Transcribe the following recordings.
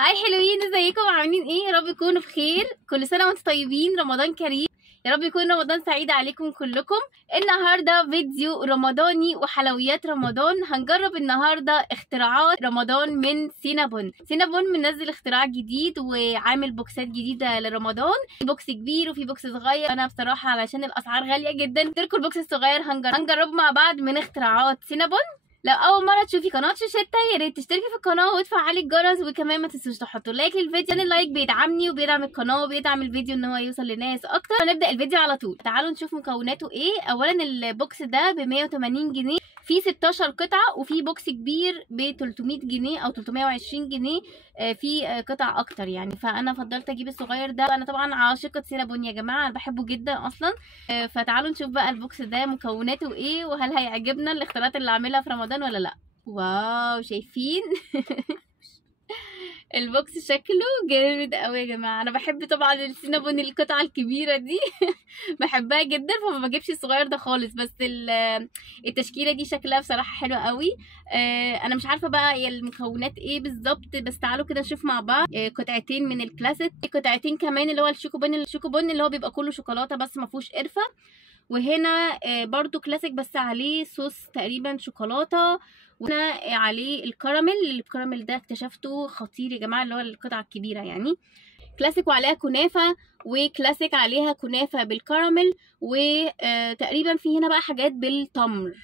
هاي حلوين، ازيكم عاملين ايه؟ يا رب تكونوا بخير. كل سنه وانتم طيبين، رمضان كريم. يا رب يكون رمضان سعيد عليكم كلكم. النهارده فيديو رمضاني وحلويات رمضان. هنجرب النهارده اختراعات رمضان من سينابون. سينابون منزل اختراع جديد وعامل بوكسات جديده لرمضان، في بوكس كبير وفي بوكس صغير. انا بصراحه علشان الاسعار غاليه جدا قلت لكم البوكس الصغير. هنجرب مع بعض من اختراعات سينابون. لو اول مره تشوفي قناه شوشتة يا ريت تشتركي في القناه وتفعلي الجرس، وكمان ما تنسوش تحطوا لايك للفيديو. لان اللايك بيدعمني وبيدعم القناه وبيدعم الفيديو ان هو يوصل لناس اكتر. هنبدا الفيديو على طول. تعالوا نشوف مكوناته ايه. اولا البوكس ده ب 180 جنيه، فيه 16 قطعه، وفي بوكس كبير ب 300 جنيه او 320 جنيه. في قطع اكتر يعني، فانا فضلت اجيب الصغير ده. انا طبعا عاشقه سينابون يا جماعه، انا بحبه جدا اصلا. فتعالوا نشوف بقى البوكس ده مكوناته ايه، وهل هيعجبنا الاختيارات اللي عاملها في رمضان ولا لا. واو، شايفين؟ البوكس شكله جامد قوي يا جماعه. انا بحب طبعا السينابون القطعه الكبيره دي. بحبها جدا، فما بجيبش الصغير ده خالص. بس التشكيله دي شكلها بصراحه حلو قوي. انا مش عارفه بقى هي المكونات ايه بالظبط، بس تعالوا كده نشوف مع بعض. قطعتين من الكلاسيك، قطعتين كمان اللي هو الشوكوبون اللي هو بيبقى كله شوكولاته بس ما فيهوش قرفه. وهنا برضو كلاسيك بس عليه صوص تقريبا شوكولاته. وهنا عليه الكراميل ده اكتشفته خطير يا جماعه، اللي هو القطعه الكبيره يعني. كلاسيك وعليها كنافه، وكلاسيك عليها كنافه بالكراميل، وتقريبا في هنا بقى حاجات بالتمر.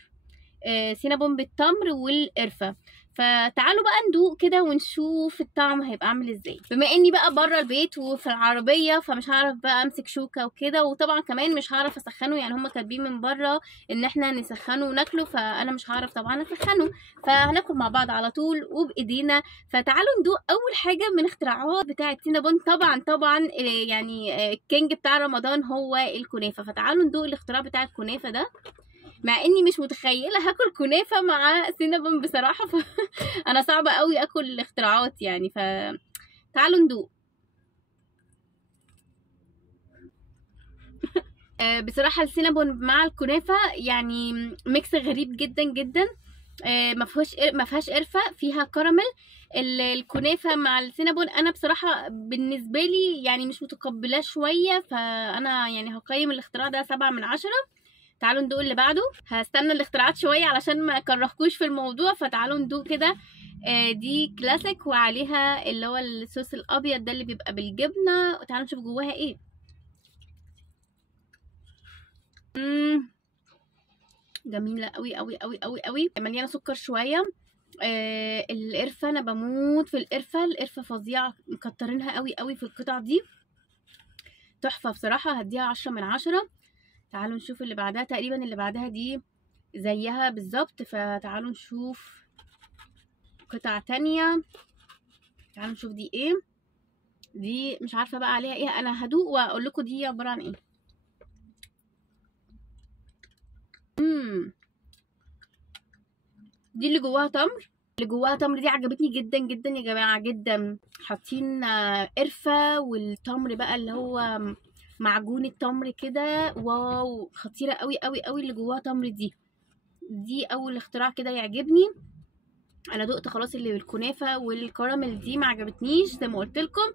سينابون بالتمر والقرفه. فتعالوا بقى ندوق كده ونشوف الطعم هيبقى عامل ازاي. بما اني بقى بره البيت وفي العربيه، فمش هعرف بقى امسك شوكه وكده، وطبعا كمان مش هعرف اسخنه. يعني هما كاتبين من بره ان احنا نسخنه وناكله، فانا مش هعرف طبعا اسخنه. فهناكل مع بعض على طول وبايدينا. فتعالوا ندوق اول حاجه من اختراعات بتاعه سينابون. طبعا يعني الكينج بتاع رمضان هو الكنافه. فتعالوا ندوق الاختراع بتاع الكنافه ده، مع اني مش متخيله هاكل كنافه مع سينابون بصراحه. انا صعبه قوي اكل الاختراعات يعني. تعالوا ندوق. بصراحه السينابون مع الكنافه يعني ميكس غريب جدا جدا. ما فيهاش قرفه، فيها كراميل. الكنافه مع السينابون انا بصراحه بالنسبه لي يعني مش متقبلاه شويه، فانا يعني هقيم الاختراع ده 7/10. تعالوا ندوق اللي بعده. هستنى الاختراعات شويه علشان ما اكرهكوش في الموضوع. فتعالوا ندوق كده. دي كلاسيك وعليها اللي هو الصوص الابيض ده اللي بيبقى بالجبنه. تعالوا نشوف جواها ايه. جميله قوي قوي قوي قوي قوي، مليانه سكر شويه. القرفه انا بموت في القرفه فظيعه، مكترينها قوي قوي في القطع دي. تحفه بصراحه، هديها 10/10. تعالوا نشوف اللي بعدها. تقريبا اللي بعدها دي زيها بالظبط. فتعالوا نشوف قطعة تانية. تعالوا نشوف دي ايه. دي مش عارفة بقى عليها ايه. انا هدوق واقول لكم دي عبارة عن ايه. دي اللي جواها تمر. دي عجبتني جدا جدا يا جماعة جدا. حاطين قرفة والتمر بقى اللي هو معجون التمر كده. واو، خطيرة قوي قوي قوي اللي جواها تمر دي اول اختراع كده يعجبني. انا دقت خلاص اللي بالكنافه والكراميل دي ما عجبتنيش زي ما قلت لكم.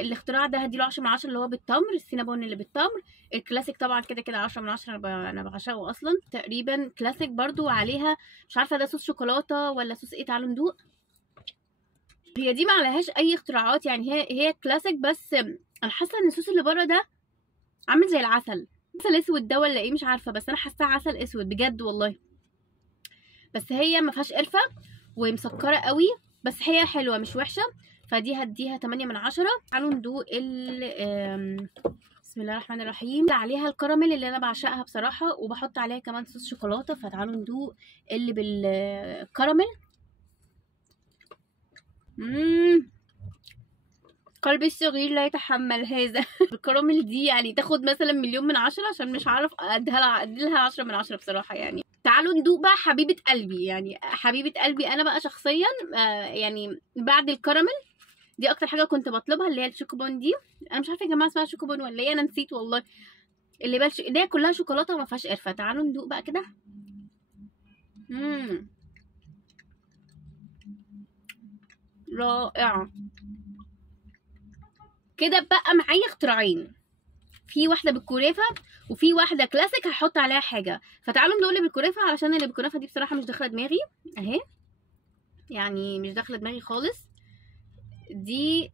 الاختراع ده هديله 10/10 اللي هو بالتمر، السينابون اللي بالتمر. الكلاسيك طبعا كده كده 10/10. انا بعشقه اصلا. تقريبا كلاسيك برضو عليها مش عارفه ده صوص شوكولاته ولا صوص ايه. تعالوا ندوق. هي دي ما عليهاش اي اختراعات يعني، هي كلاسيك بس. انا حاسه ان الصوص اللي بره ده عامل زي عسل اسود ده ولا ايه مش عارفه، بس انا حاساه عسل اسود بجد والله. بس هي ما فيهاش قرفه ومسكره قوي، بس هي حلوه مش وحشه. فدي هديها 8/10. تعالوا ندوق بسم الله الرحمن الرحيم. عليها الكراميل اللي انا بعشقها بصراحه، وبحط عليها كمان صوص شوكولاته. فتعالوا ندوق اللي بالكراميل. قلبي الصغير لا يتحمل هذا. الكراميل دي يعني تاخد مثلا 1,000,000/10 عشان مش عارف اديلها 10/10 بصراحه يعني. تعالوا ندوق بقى حبيبه قلبي، يعني حبيبه قلبي انا بقى شخصيا. يعني بعد الكراميل دي اكتر حاجه كنت بطلبها اللي هي الشوكوبون دي. انا مش عارفه يا جماعه اسمها شوكوبون ولا ايه، انا نسيت والله. اللي هي كلها شوكولاته وما فيهاش قرفه. تعالوا ندوق بقى كده. رائعه. كده بقى معايا اختراعين، في واحده بالكنافه وفي واحده كلاسيك هحط عليها حاجه. فتعالوا ندوق اللي بالكنافه، علشان اللي بالكنافه دي بصراحه مش داخله دماغي اهي، يعني مش داخله دماغي خالص. دي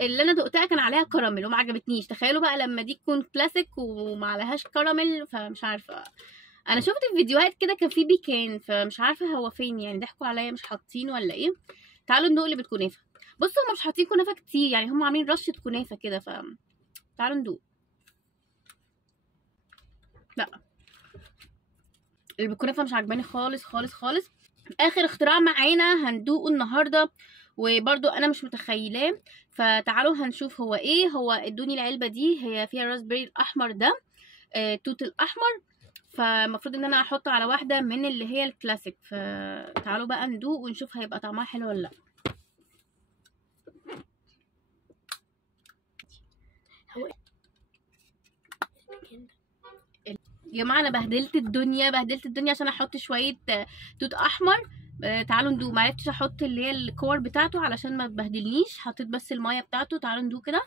اللي انا دقتها كان عليها كراميل وما عجبتنيش. تخيلوا بقى لما دي تكون كلاسيك وما عليهاش كراميل، فمش عارفه. انا شفت في فيديوهات كده كان في بيكان، فمش عارفه هو فين، يعني ضحكوا عليا مش حاطين ولا ايه. تعالوا ندوق اللي بالكنافه. بصوا هم مش حاطين كنافه كتير، يعني هم عاملين رشه كنافه كده، ف تعالوا ندوق. لا اللي بالكنافه مش عجباني خالص خالص خالص. اخر اختراع معانا هندوقه النهارده، وبرضو انا مش متخيلاه، فتعالوا هنشوف هو ايه. هو ادوني العلبه دي، هي فيها راسبيري الاحمر ده، توت الاحمر، فالمفروض ان انا احط على واحده من اللي هي الكلاسيك. فتعالوا بقى ندوق ونشوف هيبقى طعمها حلو ولا لا. يا جماعه انا بهدلت الدنيا عشان احط شويه توت احمر. تعالوا ندوق. معرفتش احط اللي هي الكور بتاعته علشان ما تبهدلنيش، حطيت بس الميه بتاعته. تعالوا ندوق كده.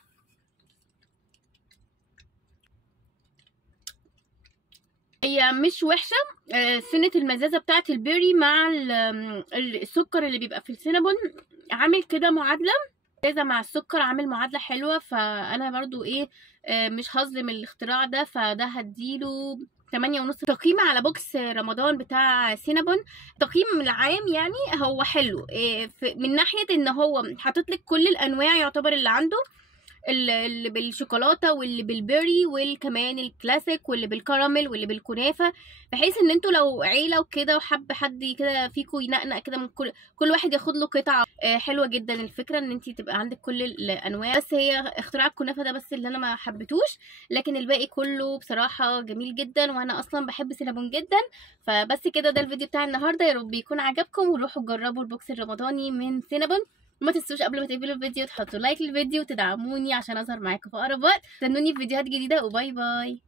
هي مش وحشه، سنه المزازه بتاعه البيري مع السكر اللي بيبقى في السينابون عامل كده معادله، مزازه مع السكر عامل معادله حلوه. فانا برضو ايه، مش هظلم الاختراع ده، فده هديله 8.5 تقييم على بوكس رمضان بتاع سينابون. تقييم العام يعني هو حلو، من ناحيه ان هو حاطط لك كل الانواع يعتبر اللي عنده، اللي بالشوكولاته واللي بالبيري والكمان الكلاسيك واللي بالكراميل واللي بالكنافه، بحيث ان انتوا لو عيله وكده وحب حد كده فيكم ينقنق كده من كل واحد ياخد له قطعه. حلوه جدا الفكره ان انت تبقى عندك كل الانواع. بس هي اختراع الكنافه ده بس اللي انا ما حبيتوش، لكن الباقي كله بصراحه جميل جدا، وانا اصلا بحب سينابون جدا. فبس كده ده الفيديو بتاع النهارده، يا رب يكون عجبكم وروحوا جربوا البوكس الرمضاني من سينابون. وما تنسوش قبل ما تقفلوا الفيديو تحطوا لايك للفيديو وتدعموني عشان اظهر معاكم في اقرب وقت. استنوني في فيديوهات جديده وباي باي.